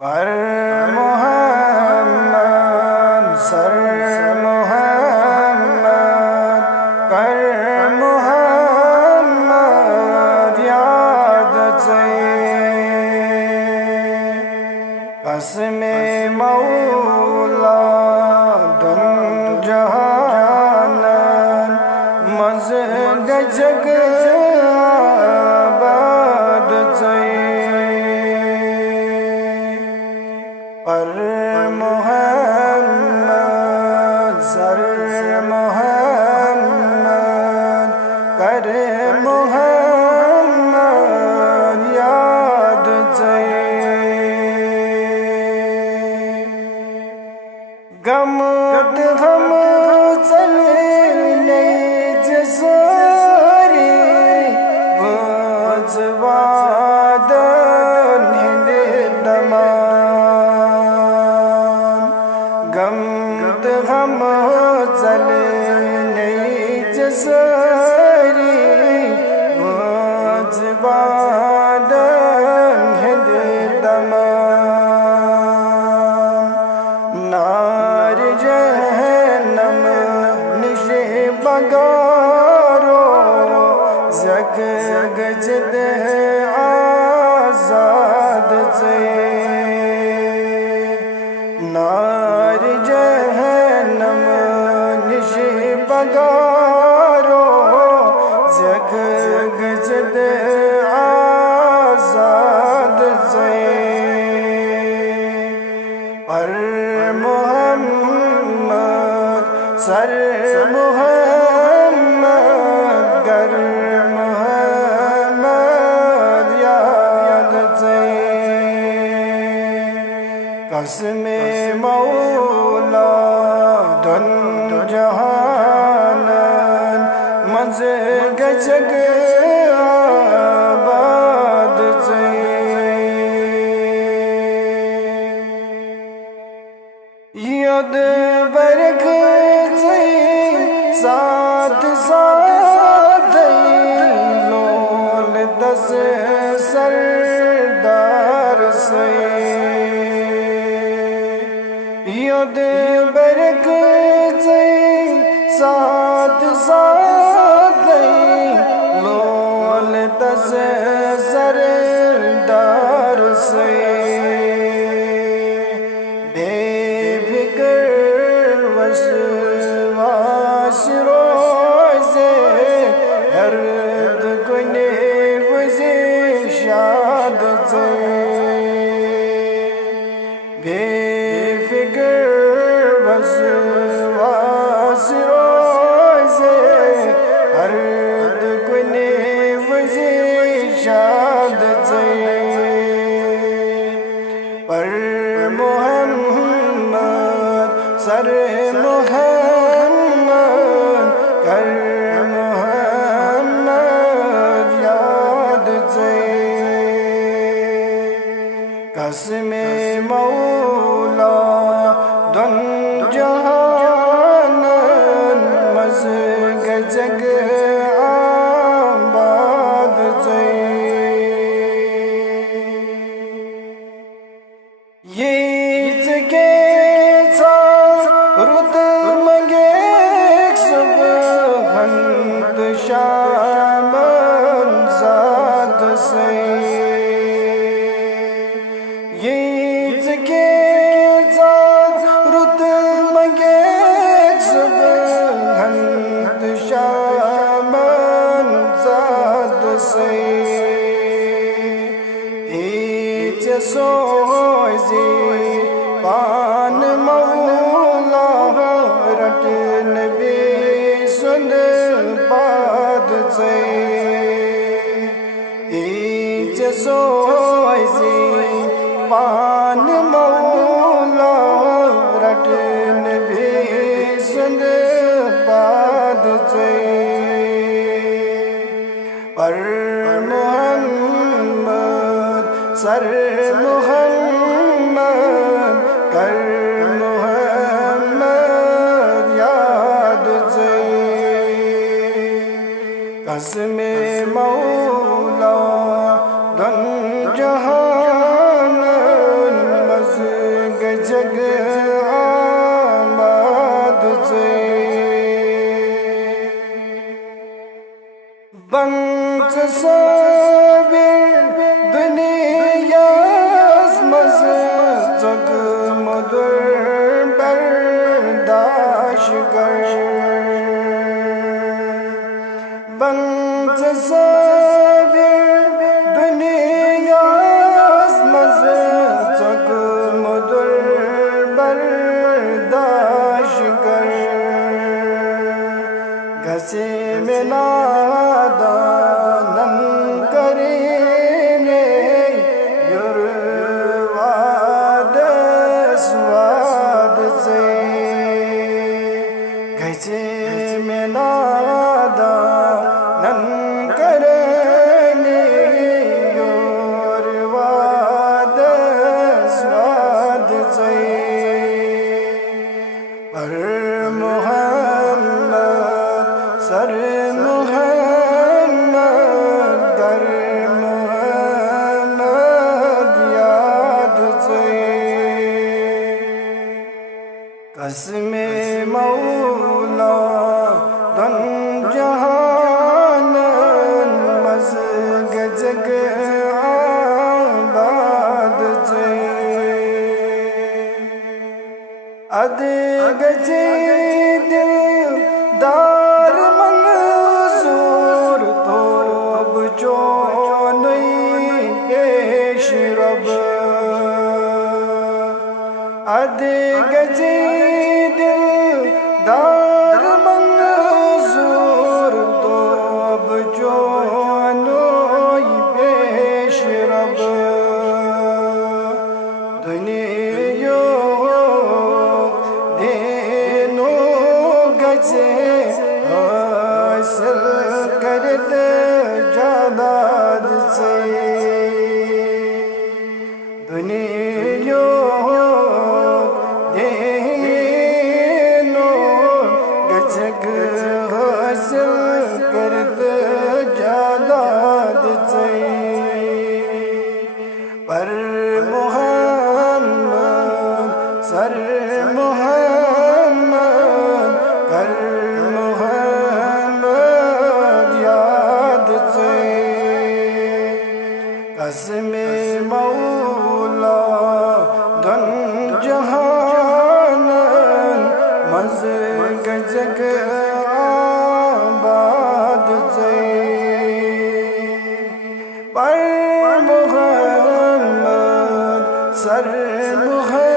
پر محمد سر محمد کر محمد یاد قسم مولا دن جہان مز گجگ آباد پر محمد سر محمد کر محمد یاد گمت ہم چلنے جساری وزوادن ہند دمان گمت ہم چلنے جساری وزوادن ہند دمان نار جہنم نش بگارو زگ گجد آزاد نار جہنم نش بگارو زگ گجد آزاد پر محمد سر محمد گر محمد یاد قسم مولا دن جہان مز گجگ آباد ید برگ ساتھ ساتھ لول دس سردار ید برگ ساتھ ساتھ لول دس سردار بے فکر وسواس روز ہر دکنے وزی شاد پر محمد سر محمد کر محمد یاد قسم مولا دن جہان مز گجگ آباد یہ کے رد مگے سبحانت شام ذات یہ کے رد مگے سبحانت شام ذات سوزی پان مولا رٹن بھی سن پاد ایچ سوزی پان مولا رٹن بھی سن پاد پر محمد سر محمد کر محمد یاد قسم مولا دن جہان جگ آباد سے بنچ صابر دنیا مز چک مدر برداشت کر بنچ صابر دنیا مز چک مدر برداشت کر گھسے میں نادانم کرنے یرواد سواد سے گھسے میں نادانم کرنے یرواد سواد سے پر محمد سر محمد در محمد یاد سے قسم مولا دن جہان مزگ جگ آباد سے ادگ جی دل دار منظور تو اب چونی پیش رب ادگ جی دل دار منظور تو اب چونی پیش رب دنیا حاصل کرد جاداد سے دنیا دینو گچگ حاصل کرد جاداد سے پر محمد سر محمد کر محمد یاد سے قسم مولا دن جہان مزگ جگ آباد سے پر محمد سر محمد